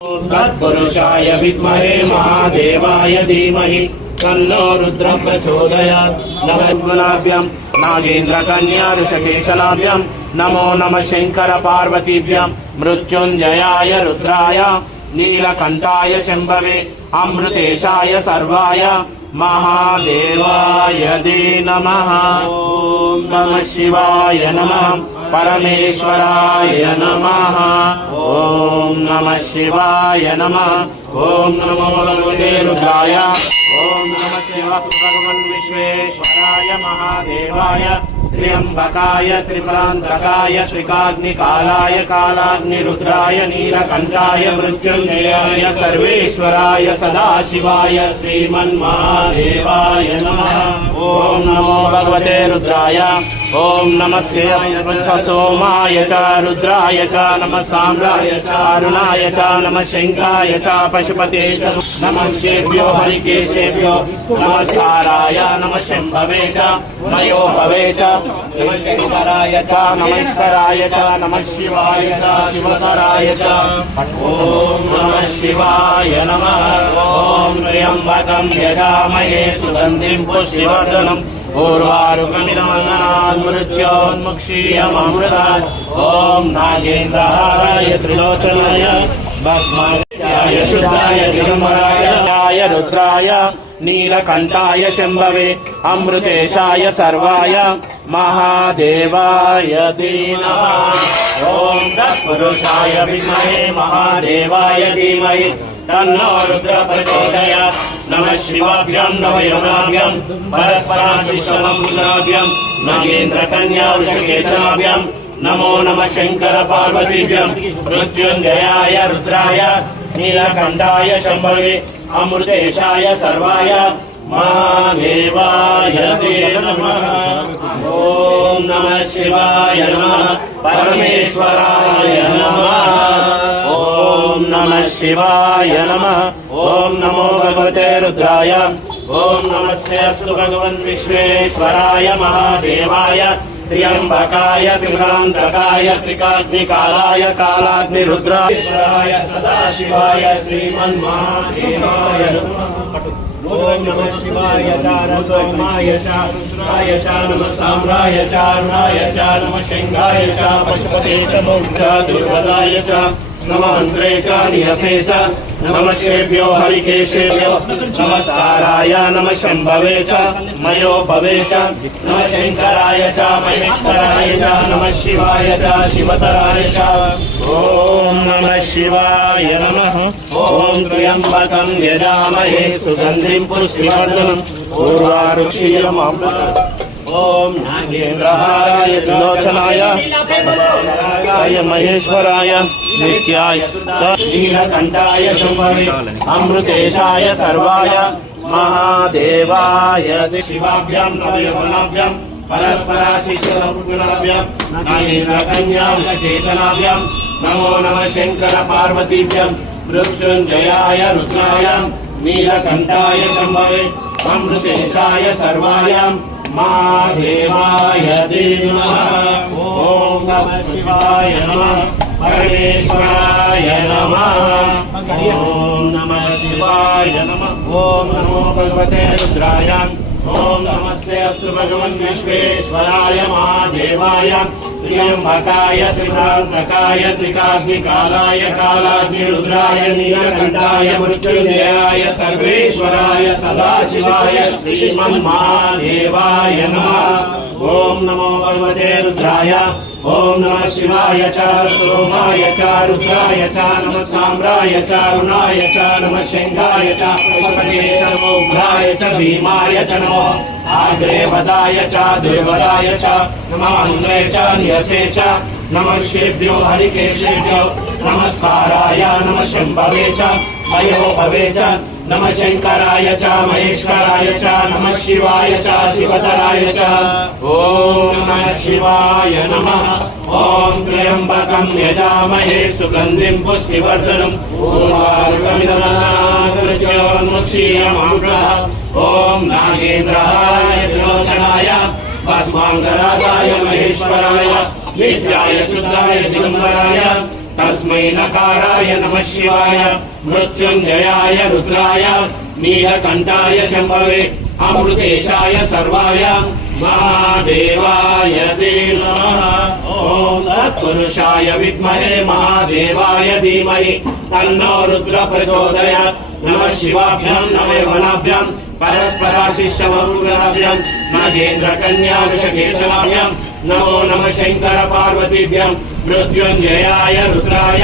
तत्पुरुषाय विद्महे महादेवाय धीमहि तन्नो रुद्रः प्रचोदयात्। नमः नागेन्द्रकन्या ऋषिकेशनाभ्यां नमो नमः शंकर पार्वतीभ्यां मृत्युंजयाय रुद्राय नीलकंठाय शंभवे अमृतेशाय सर्वाय महादेवाय दे नमः। ओम नमः शिवाय नमः परमेश्वराय नमः। ओम नमः शिवाय नमः। ओम नमो भगवते रुद्राय। ओम नमः शिवाय भगवन् विश्वेश्वराय महादेवाय त्र्यंबकाय त्रिपुरांतकाय त्रिकाग्निकालाय कालाग्निरुद्राय नीलकंठाय मृत्युंजयाय सर्वेश्वराय सदाशिवाय श्रीमन्महादेवाय नमः। ओम नमो भगवते रुद्राय। ओम नमः सोमाय च रुद्राय च नमः साम्राय च अरुणाय च नमः शंकाय च पशुपते च नमः शेभ्यो हरिकेशेभ्यो नमस्काराय नमः शंभवे च मयो भवे च नमः शंकराय च नमस्काराय च नमः शिवाय च शिवतराय च। ओम नमः शिवाय नमः। ओम त्र्यंबकं यजामहे सुगंधिं पुष्टिवर्धनम् पूर्वारुकमिदमङ्गनात् मृत्योन्मुक्षीयममृतात्। ओम नागेन्द्रहाराय त्रिलोचनाय भस्माय शुद्धाय दिगंबराय रुद्राय नीलकंठाय शंभवे अमृतेशाय सर्वाय महादेवाय दे नमः। ओम तत्पुरुषाय विद्महे महादेवाय धीमहि तन्नो रुद्रः प्रचोदयात्। नमः शिवाभ्यां नवयौनाभ्यां परस्पराशिष्टमङ्गलाभ्यां नागेन्द्रकन्या ऋषिकेशनाभ्यां नमो नमः शंकर पार्वतीभ्यां मृत्युंजयाय रुद्राय नीलकंठाय शंभवे अमृतेशाय सर्वाय महादेवाय दे नमः। ओम नमः शिवाय नमः परमेश्वराय नमः। ओम नमः शिवाय नमः। ओम नमो भगवते रुद्राय। ओम नमस्तेऽस्तु भगवन् विश्वेश्वराय महादेवाय त्र्यंबकाय त्रिपुरांतकाय त्रिकाग्निकालाय कालाग्निरुद्राय सदाशिवाय श्रीमन्महादेवाय नमः। ओम नमः शिवाय च सोमाय च रुद्राय च नमः साम्राय च अरुणाय च नमः शंकाय च पशुपते च दुर्गदाय च नमः अन्त्रे च निहसे च नमः शेभ्यो हरिकेशेभ्यो नमस्काराय नमः शंभवे च मयो भवे च नमः शंकराय च महेश्वराय च नमः शिवाय च शिवतराय च। ओम नमः शिवाय नमः। ओम त्र्यंबकं यजामहे सुगंधिं पुष्टिवर्धनम् पूर्वारुक्षीयममृतात्। ओम नागेन्द्रहाराय त्रिलोचनाय महेश्वराय नित्याय नीलकंठाय शंभवे अमृतेशाय सर्वाय महादेवाय शिवाभ्यां नवयौवनाभ्यां परस्पराशिष्टमङ्गलाभ्यां नागेन्द्रकन्या ऋषिकेशनाभ्यां नमो नमः शंकर पार्वतीभ्यां मृत्युंजयाय रुद्राय नीलकंठाय शंभवे अमृतेशाय सर्वाय महादेवाय दे नमः। ओम नमः शिवाय नमः परमेश्वराय नमः। ओम नमः शिवाय नमः। ओम नमो भगवते रुद्राय। ओम नमस्तेऽस्तु भगवन् विश्वेश्वराय महादेवाय त्र्यंबकाय त्रिपुरांतकाय त्रिकाग्निकालाय कालाग्निरुद्राय नीलकंठाय मृत्युंजयाय सर्वेश्वराय सदाशिवाय श्रीमन्महादेवाय नमः। ओम नमो भगवते रुद्राय। ओम नमः शिवाय च सोमाय च रुद्राय च नमः साम्राय च अरुणाय च नमः शंकाय च पशुपते च उग्राय च भीमाय च नमः आग्रेवदाय च दुर्वदाय च नमः अन्त्रे च निहसे च नमः शेभ्यो हरिकेशेभ्यो नमस्काराय नमः शंभवे च मयो भवे च नमः शंकराय च महेश्वराय च नमः शिवाय च शिवतराय च। ओम नमः शिवाय नमः। ओम त्र्यंबकं यजामहे सुगंधिं पुष्टिवर्धनम् पूर्वारुकमिदमङ्गनात् मृत्योन्मुक्षीयममृतात्। ओम नागेन्द्रहाराय त्रिलोचनाय भस्माङ्गरागाय महेश्वराय नित्याय शुद्धाय दिगंबराय तस्मै नकाराय नमः शिवाय मृत्युञ्जयाय रुद्राय नीलकण्ठाय शम्भवे अमृतेशाय सर्वाय महादेवाय ते नमः। ॐ तत्पुरुषाय विद्महे महादेवाय धीमहि तन्नो रुद्र प्रचोदयात्। नमः शिवाभ्यां नमः वनाभ्यां परस्पराशिष्टमरुगणाभ्यां नागेन्द्रकन्याविषकेशवाभ्यां नमो नमः शंकर पार्वतीभ्यां मृत्युञ्जयाय रुद्राय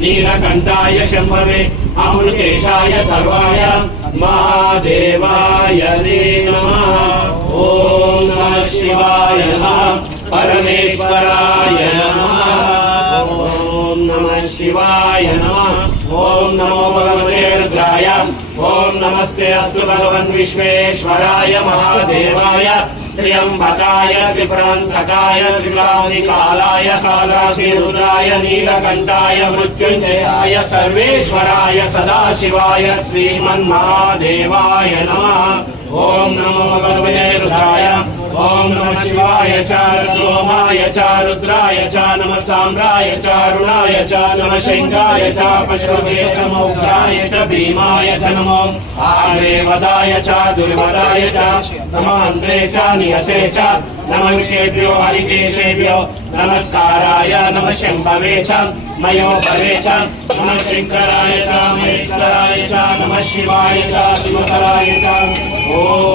नीलकण्ठाय शम्भवे अमृतेशाय सर्वाय महादेवाय ते नमः। ॐ नमः शिवाय नमः परमेश्वराय नमः। ॐ नमः शिवाय नमः। ॐ नमो भगवते रुद्राय। ॐ नमस्ते अस्तु भगवन् विश्वेश्वराय महादेवाय त्र्यम्बकाय त्रिपुरान्तकाय त्रिपुरान्तिकालाय कालाग्निरुद्राय नीलकण्ठाय मृत्युञ्जयाय सर्वेश्वराय सदाशिवाय श्रीमन्महादेवाय नमः। ॐ नमो भगवते रुद्राय। ॐ नमः शिवाय च सोमाय च रुद्राय च नमः साम्राय च अरुणाय च नमः शङ्खाय च पशुपते च मौग्राय च भीमाय च नमो आदेवदाय च दुर्वदाय च नमान्त्रे च नियसे च नमः ऋषेभ्यो हरिकेशेभ्यो नमस्काराय नमः शम्भवे च मयोभवे च नमः शङ्कराय च महेश्वराय च नमः शिवाय च शिवकराय च ॐ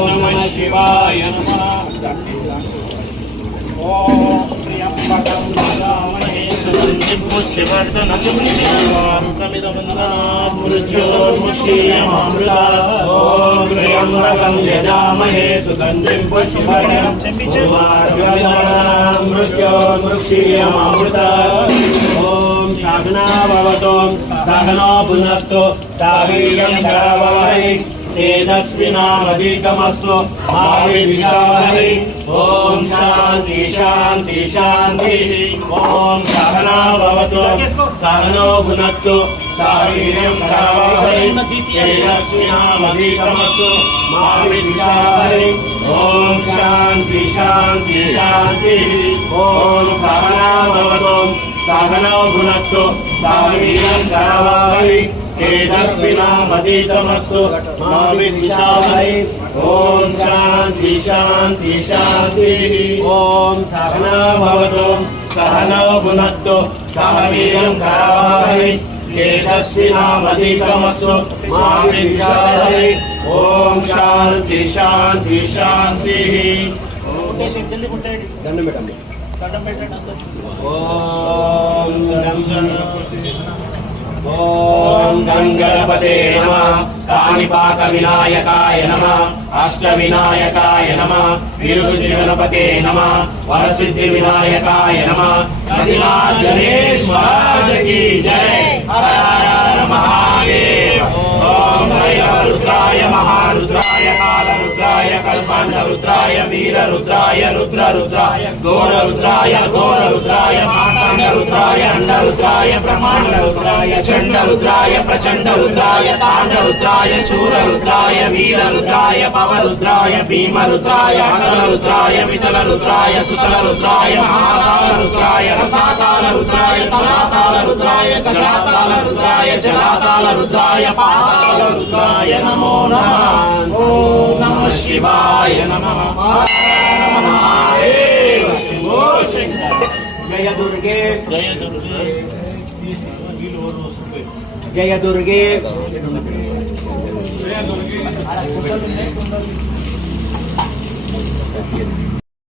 नमः शिवाय नमः। ॐ त्र्यम्बकं यजामहे सुगन्धिं पुष्टिवर्धनं मृत्योर्मुक्षीयमामृतात्। ॐ त्र्यम्बकं यजामहे सुगन्धिं पुष्टिवर्धनं मृत्योर्मुक्षीयमामृतात्। ॐ सहना भवतु सहनो भुनस्तु सावीर्यं करवावहै तेजस्विनावधीतमस्तु मा विद्विषावहै। ॐ शान्ति शान्ति शान्तिः। ॐ सहना भवतु सहनो भुनक्तु सावीर्यं करवावहै तेजस्विनावधीतमस्तु मा विद्विषावहै। ॐ शान्ति शान्ति शान्तिः। ॐ सहना भवतु सहनो भुनक्तु सावीर्यं करवावहै तेजस्विनावधीतमस्तु मा विद्विषावहै। ॐ शान्ति शान्ति शान्तिः। ॐ सहना भवतु सहनो भुनक्तु सह वीर्यं करवावहै तेजस्विनावधीतमस्तु मा विद्विषावहै। ॐ शान्ति शान्ति शान्तिः। దండం పెట్టండి దండం పెట్టండి। ఓం గంగణపతే నమః కాణిపాక వినాయకాయ నమః అష్ట వినాయకాయ నమః విరుజి గణపతే నమః వరసిద్ధి వినాయకాయ నమః ఆదినాథ్ గణేశ్ మహారాజ్ की जय। हर हर महादेव। ओम रुद्राय महारुद्राय काल रुद्राय कल्पांत रुद्राय वीर रुद्राय रुद्र रुद्राय घोर रुद्राय घोर रुद्राय मातांड रुद्राय अंड रुद्राय ब्रह्मांड रुद्राय चंड रुद्राय प्रचंड रुद्राय तांड रुद्राय शूर रुद्राय वीर रुद्राय पव रुद्राय भीम रुद्राय अनल रुद्राय वितल रुद्राय सुतल रुद्राय महाकाल रुद्राय रसाकाल रुद्राय तलाकाल रुद्राय गजाकाल रुद्राय जलाकाल रुद्राय पाताल रुद्राय नमो नमः। ओम नमः शिवाय नमः। महादेव शंभो शंकर। जय दुर्गे जय दुर्गे जय दुर्गे जय दुर्गे।